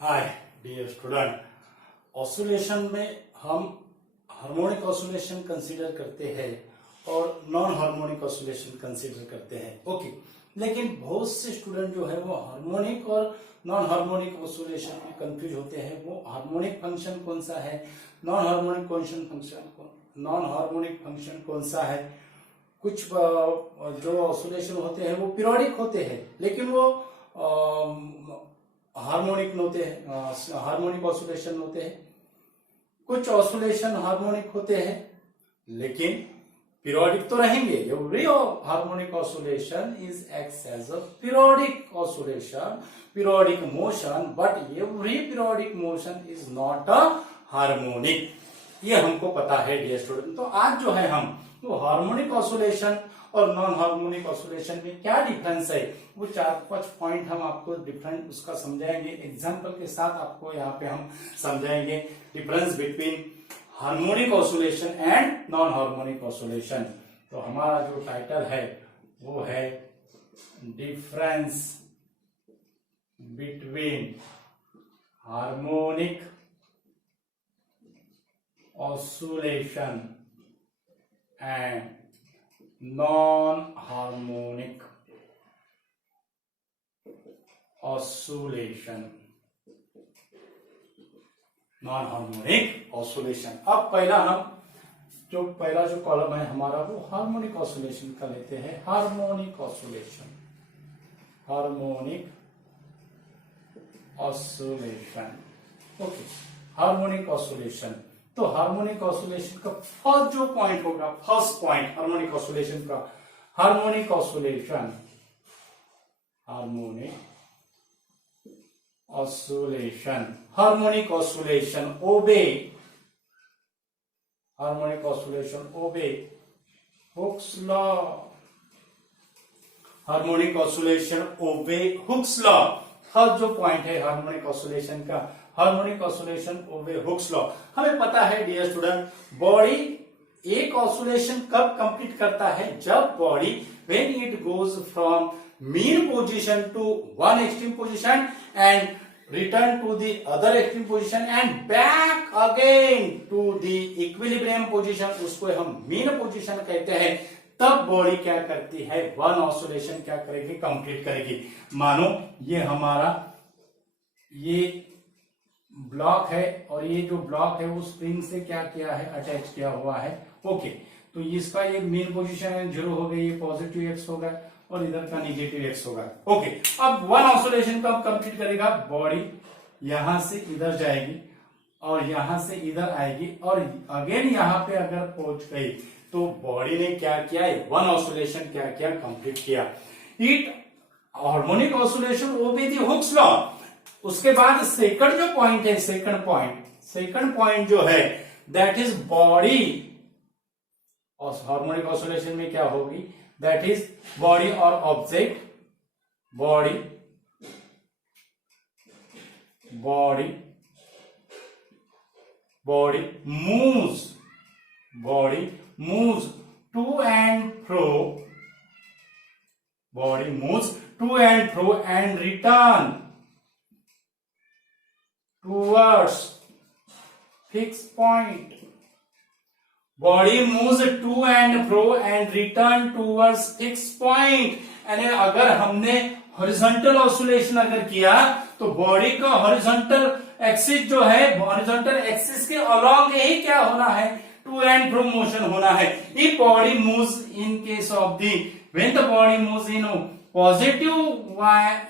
Hi dear student, oscillation में हम harmonic oscillation consider करते हैं और नॉन हार्मोनिक ऑसिलेशन कंसीडर करते हैं। ओके, लेकिन बहुत से स्टूडेंट जो है वो हार्मोनिक और नॉन हार्मोनिक ऑसिलेशन में कंफ्यूज होते हैं। वो हार्मोनिक फंक्शन कौन सा है, नॉन हार्मोनिक फंक्शन कौन सा है। कुछ जो ऑसिलेशन होते हैं वो पीरियोडिक होते हैं, लेकिन वो हार्मोनिक ऑसिलेशन होते हैं। कुछ ऑसिलेशन हार्मोनिक होते हैं लेकिन पीरियोडिक तो रहेंगे। Every harmonic oscillation is acts as a periodic oscillation, periodic motion, but every periodic motion is not a harmonic. ये हमको पता है डियर स्टूडेंट। तो आज जो है हम वो हार्मोनिक ऑसिलेशन और नॉन हार्मोनिक ऑसिलेशन में क्या डिफरेंस है, वो 4-5 पॉइंट हम आपको डिफरेंट उसका समझाएंगे। एग्जांपल के साथ आपको यहाँ पे हम समझाएंगे difference between harmonic oscillation and non harmonic oscillation. तो हमारा जो टाइटल है वो है difference between harmonic oscillation and non-harmonic oscillation। non-harmonic oscillation। अब पहला जो कॉलम है हमारा वो हार्मोनिक ऑसिलेशन का लेते हैं। Harmonic oscillation okay, harmonic oscillation. तो हार्मोनिक ऑसिलेशन का फर्स्ट जो पॉइंट होगा, फर्स्ट पॉइंट हार्मोनिक ऑसिलेशन का, harmonic oscillation obey Hooke's law. Harmonic oscillation obey Hooke's law. First जो पॉइंट है हार्मोनिक ऑसिलेशन का, harmonic oscillation obey Hooke's law. हमें पता है डियर स्टूडेंट, बॉडी एक ऑसिलेशन कब कंप्लीट करता है, जब body when it goes from mean position to one extreme position and return to the other extreme position and back again to the equilibrium position, उसको हम मीन पोजीशन कहते हैं। तब बॉडी क्या करती है, वन ऑसिलेशन क्या करेगी, कंप्लीट करेगी। मानो ये हमारा ये ब्लॉक है और ये जो ब्लॉक है वो स्प्रिंग से क्या किया है, अटैच किया हुआ है। ओके, तो इसका ये मेन पोजीशन है, 0 हो गई, ये पॉजिटिव एक्स होगा और इधर का निगेटिव एक्स होगा। ओके, अब वन ऑसिलेशन कब कंप्लीट करेगा, बॉडी यहां से इधर जाएगी और यहां से इधर आएगी और अगेन यहां पे अगर पहुंच गई तो बॉडी ने क्या किया, वन ऑसिलेशन क्या किया, कंप्लीट किया। It harmonic oscillation obey the Hooke's law. उसके बाद सेकंड जो पॉइंट है, सेकंड पॉइंट जो है दैट इज बॉडी। और हार्मोनिक ऑसिलेशन में क्या होगी, दैट इज बॉडी और object, body moves to and fro, body moves to and fro and return towards fixed point. Body moves to and fro and return towards fixed point। यानी अगर हमने horizontal oscillation अगर किया तो body का horizontal axis जो है, horizontal axis के अलॉन्ग ही क्या होना है, टू एंड फ्रो मोशन होना है। If body moves in case of the, when the body moves in positive y,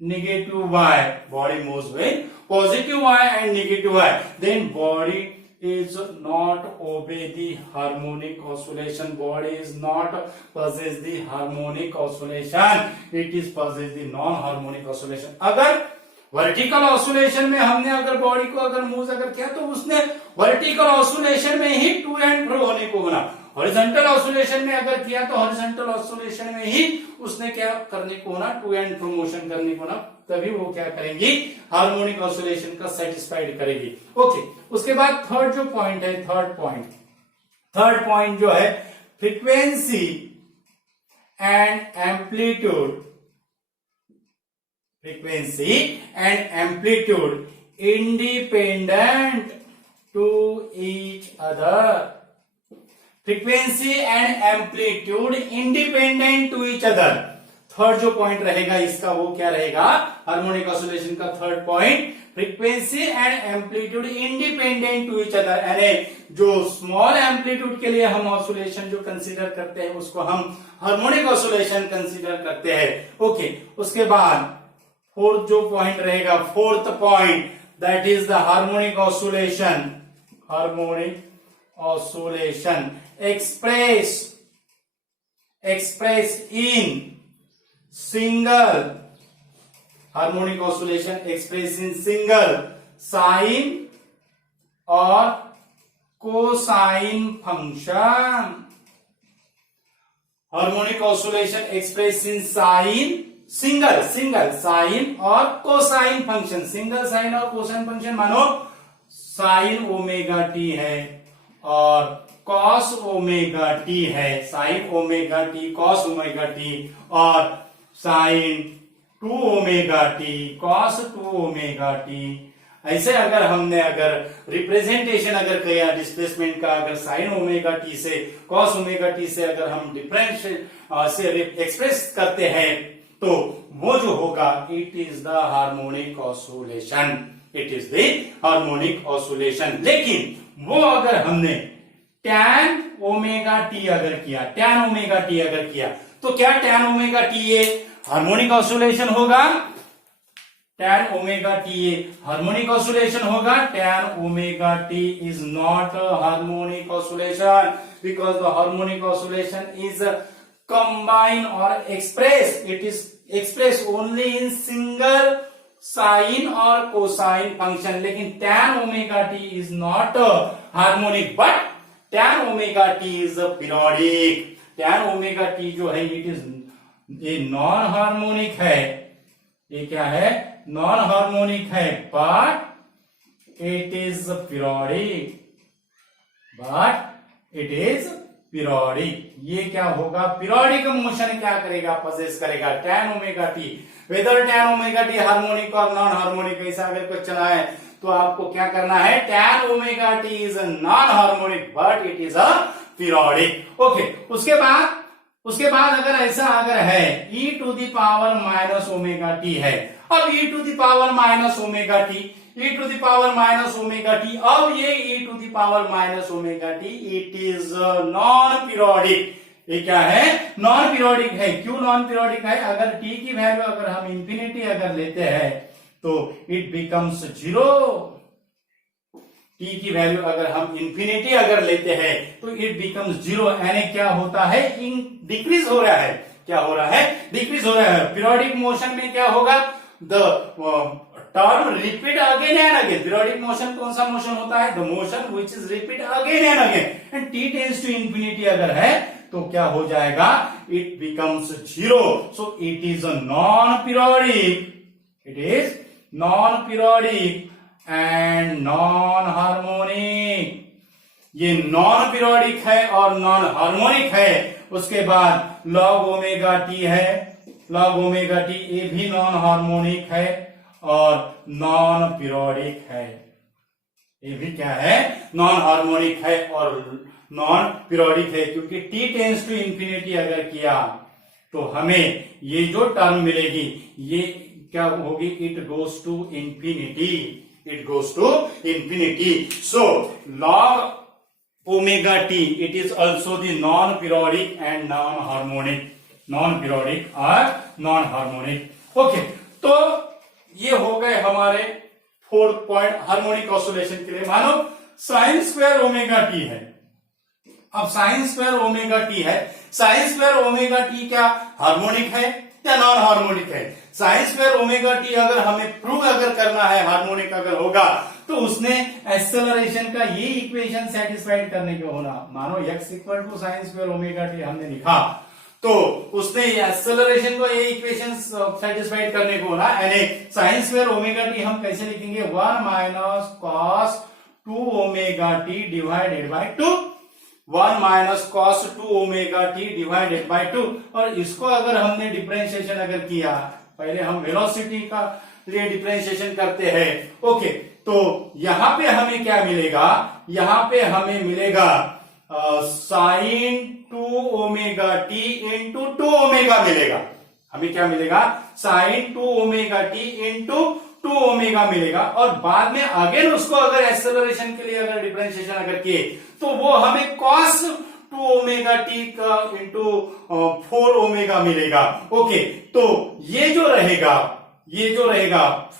negative y, body moves with positive y and negative y, then body is not obey the harmonic oscillation. Body is not possess the harmonic oscillation, it is possess the non-harmonic oscillation। अगर vertical oscillation में हमने अगर body को अगर move अगर किया तो उसने वर्टिकल ऑसिलेशन में ही टू एंड फ्रो होने को बना। हॉरिजॉन्टल ऑसिलेशन में अगर किया तो हॉरिजॉन्टल ऑसिलेशन में ही उसने क्या करने को होना, टू एंड फ्रो मोशन करने को होना, तभी वो क्या करेंगी, हार्मोनिक ऑसिलेशन का सेटिस्फाइड करेगी। ओके, उसके बाद थर्ड जो पॉइंट है, थर्ड पॉइंट जो है frequency and amplitude frequency and amplitude independent to each other. Frequency and amplitude independent to each other. Third जो पॉइंट रहेगा इसका वो क्या रहेगा, हार्मोनिक ऑसिलेशन का third point, frequency and amplitude independent to each other. यानी जो स्मॉल एम्पलीट्यूड के लिए हम ऑसिलेशन जो कंसीडर करते हैं उसको हम हार्मोनिक ऑसिलेशन कंसीडर करते हैं। ओके, उसके बाद फोर्थ जो पॉइंट रहेगा, fourth point, that is the harmonic oscillation. Harmonic oscillation express in single, harmonic oscillation express in single sine और cosine function. Harmonic oscillation express in sine, single sine और cosine function. Single sine और cosine function मानो sine omega T है और cos omega T है, sine omega T cos omega T और sine 2 omega T cos 2 omega T. ऐसे अगर हमने अगर रिप्रेजेंटेशन अगर किया डिस्प्लेसमेंट का, अगर साइन ओमेगा टी से कॉस ओमेगा टी से अगर हम डिफरेंस से एक्सप्रेस करते हैं तो वो जो होगा it is the harmonic oscillation, it is the harmonic oscillation. लेकिन वो अगर हमने टैन ओमेगा टी अगर किया, टैन ओमेगा टी अगर किया तो क्या टैन ओमेगा टी ये हार्मोनिक ऑसिलेशन होगा? टैन ओमेगा टी ये हार्मोनिक ऑसिलेशन होगा? Tan omega t is not harmonic oscillation because the harmonic oscillation is combine और express, it is express only in single sine और cosine function. लेकिन tan omega t is not harmonic but tan omega t is periodic. Tan omega t जो है it is ये non harmonic है, ये क्या है? नॉन हार्मोनिक है but it is periodic, but it is periodic. ये क्या होगा? पीरियोडिक मोशन क्या करेगा? पजेस करेगा tan omega t. Whether tan omega t harmonic और नॉन हार्मोनिक, ऐसा अगर क्वेश्चन आए तो आपको क्या करना है? Tan omega t is non harmonic but it is a periodic. Okay, उसके बाद अगर ऐसा अगर है e to the power minus omega T है, अब e to the power minus omega t, e to the power minus omega t, अब ये e to the power minus omega t it is non periodic. ये क्या है? Non periodic है। क्यों non periodic है? अगर t की वैल्यू अगर हम इंफिनिटी अगर लेते हैं तो इट बिकम्स जीरो। t की वैल्यू अगर हम इंफिनिटी अगर लेते हैं तो इट बिकम्स जीरो, यानी क्या होता है? डिक्रीज हो रहा है। क्या हो रहा है? डिक्रीज हो रहा है। पीरियोडिक मोशन में क्या होगा? The term repeat again and again. Periodic motion कौन सा मोशन होता है? The motion which is repeat again and again. And t tends to infinity अगर है तो क्या हो जाएगा? It becomes zero. So it is a non periodic, it is non periodic and non harmonic. ये नॉन पीरियोडिक है और non harmonic है। उसके बाद लॉग ओमेगा टी है, लॉग ओमेगा टी ये भी नॉन हार्मोनिक है और नॉन पीरियोडिक है। ये भी क्या है? नॉन हार्मोनिक है और नॉन पीरियोडिक है, क्योंकि टी टेंड्स टू इंफिनिटी अगर किया तो हमें ये जो टर्म मिलेगी ये क्या होगी? It goes to infinity, it goes to infinity. So log omega t it is also the non-periodic and non-harmonic, non-periodic or non-harmonic. Okay, तो ये हो गए हमारे फोर्थ पॉइंट हार्मोनिक ऑसिलेशन के लिए। मानो साइन स्क्वायर ओमेगा टी है, अब साइन स्क्वायर ओमेगा टी है, साइन स्क्वायर ओमेगा टी क्या हार्मोनिक है या नॉन हार्मोनिक है? साइन स्क्वायर ओमेगा टी अगर हमें प्रूव अगर करना है हार्मोनिक अगर होगा तो उसने एक्सेलरेशन का ये इक्वेशन सेटिस्फाइड करने के होना। मानो x equal to sine square omega t हमने लिखा तो उसने एक्सेलरेशन को ये इक्वेशन सेटिस्फाइड करने को होना। यानी साइन स्क्वायर ओमेगा टी हम कैसे लिखेंगे? 1 minus cos 2 omega T divided by 2, 1 minus cos 2 omega T divided by 2। और इसको अगर हमने डिफरेंशिएशन अगर किया पहले हम वेलोसिटी का लिए डिफरेंशिएशन करते हैं। ओके, तो यहां पे हमें क्या मिलेगा, यहां पे हमें मिलेगा sine 2 omega t into 2 omega मिलेगा। हमें क्या मिलेगा, sine 2 omega t into 2 omega मिलेगा। और बाद में अगेन उसको अगर एक्सेलरेशन के लिए अगर डिफरेंशिएशन अगर किए तो वो हमें कॉस 2 ओमेगा टी का इंटू 4 ओमेगा मिलेगा। ओके, तो ये जो रहेगा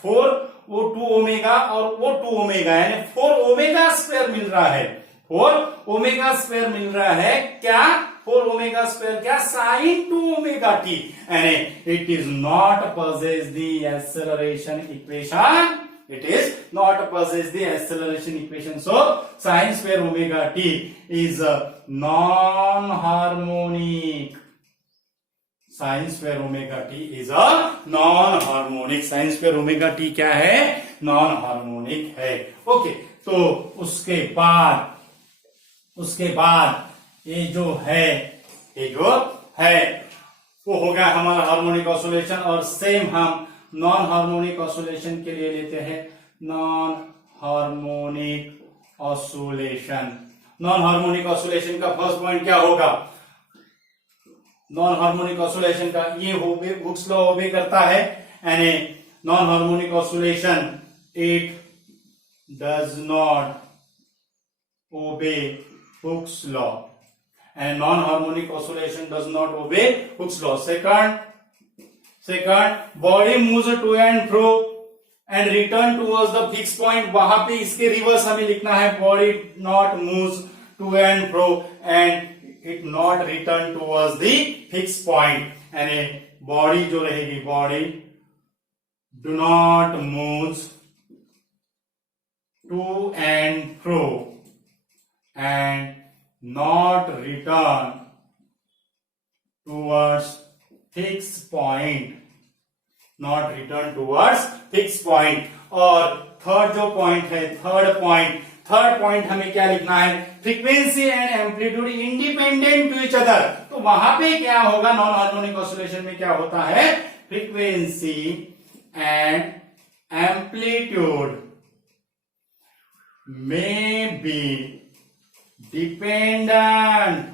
4 वो 2 ओमेगा और वो 2 ओमेगा, यानी 4 ओमेगा स्क्वायर मिल रहा है, 4 ओमेगा स्क्वायर मिल रहा है। क्या 4 ओमेगा स्क्वायर, क्या साइन 2 ओमेगा टी, यानी it is not possess the acceleration equation. It is not possess the acceleration equation. So sin square omega t is non-harmonic. Sign square omega t is a non harmonic. Sign square omega T क्या है, non harmonic है। Okay, तो उसके बाद ये जो है वो हो गया हमारा हार्मोनिक ऑसिलेशन। और सेम हम नॉन हार्मोनिक ऑसिलेशन के लिए लेते हैं non harmonic oscillation. Non harmonic oscillation का फर्स्ट पॉइंट क्या होगा, नॉन हार्मोनिक ऑसिलेशन का ये हुक्स लॉ ओबे करता है, यानी non harmonic oscillation it does not obey Hooke's law, and non harmonic oscillation does not obey Hooke's law. Second body moves to and fro and return towards the fix point. वहां पे इसके reverse हमें लिखना है, body not moves to and fro and it not return towards the fixed point, यानी body जो रहेगी, body do not moves to and fro and not return towards fixed point, not return towards fixed point। और third जो point है, third point हमें क्या लिखना है, frequency and amplitude independent to each other. तो वहां पे क्या होगा, नॉन हार्मोनिक ऑसिलेशन में क्या होता है, फ्रीक्वेंसी एंड एम्पलीट्यूड में be dependent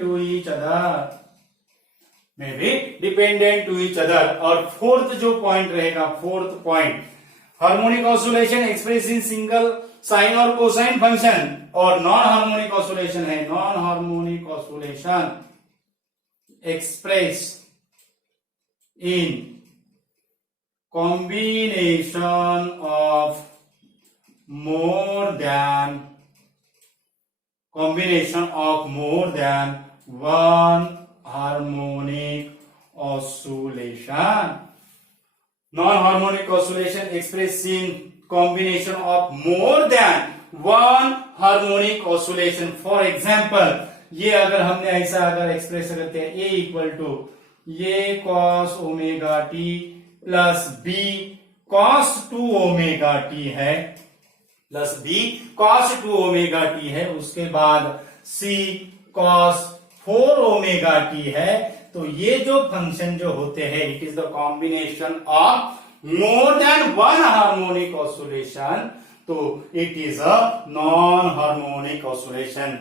to each other. और फोर्थ जो पॉइंट रहेगा, fourth point, harmonic oscillation express in single sine और कोसाइन फंक्शन, और नॉन हार्मोनिक ऑसिलेशन है, non harmonic oscillation express in combination of more than one harmonic oscillation. Non-harmonic oscillation expressed in combination of more than one harmonic oscillation. For example, ये अगर हमने ऐसा अगर express करते हैं, A equal to ये cos omega t plus B cos 2 omega T है, plus B cos 2 omega T है, उसके बाद C cos 4 ओमेगा टी है। तो ये जो फंक्शन जो होते हैं, it is the combination of more than one harmonic oscillation. तो it is a non harmonic oscillation,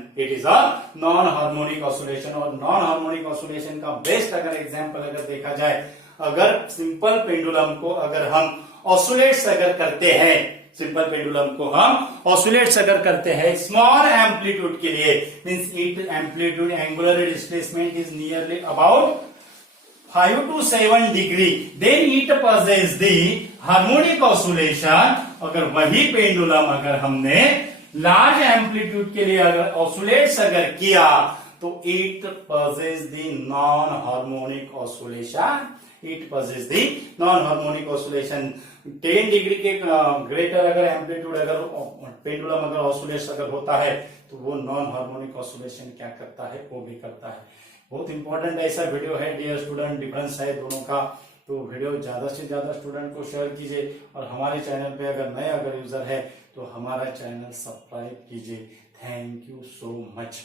और नॉन हार्मोनिक ऑसिलेशन का बेस्ट अगर एग्जांपल अगर देखा जाए, अगर सिंपल पेंडुलम को अगर हम ऑसिलेट्स अगर करते हैं, स्मॉल एम्पलीट्यूड के लिए, means it amplitude angular displacement is nearly about 5 to 7 degree, then it possess the harmonic oscillation. अगर वही पेंडुलम अगर हमने लार्ज एम्पलीट्यूड के लिए अगर ऑसिलेट्स अगर किया, तो it possess the non harmonic oscillation. 10 degree के ग्रेटर अगर एम्पलीट्यूड अगर पेंडुलम अगर ऑसिलेट्स अगर होता है, तो वो नॉन हार्मोनिक ऑसिलेशन क्या करता है, वो भी करता है। बहुत इंपॉर्टेंट ऐसा वीडियो है डियर स्टूडेंट, डिफरेंस है दोनों का। तो वीडियो ज्यादा से ज्यादा स्टूडेंट को शेयर कीजिए, और हमारे चैनल पे अगर नए अगर यूजर है तो हमारा चैनल सब्सक्राइब कीजिए। Thank you so much.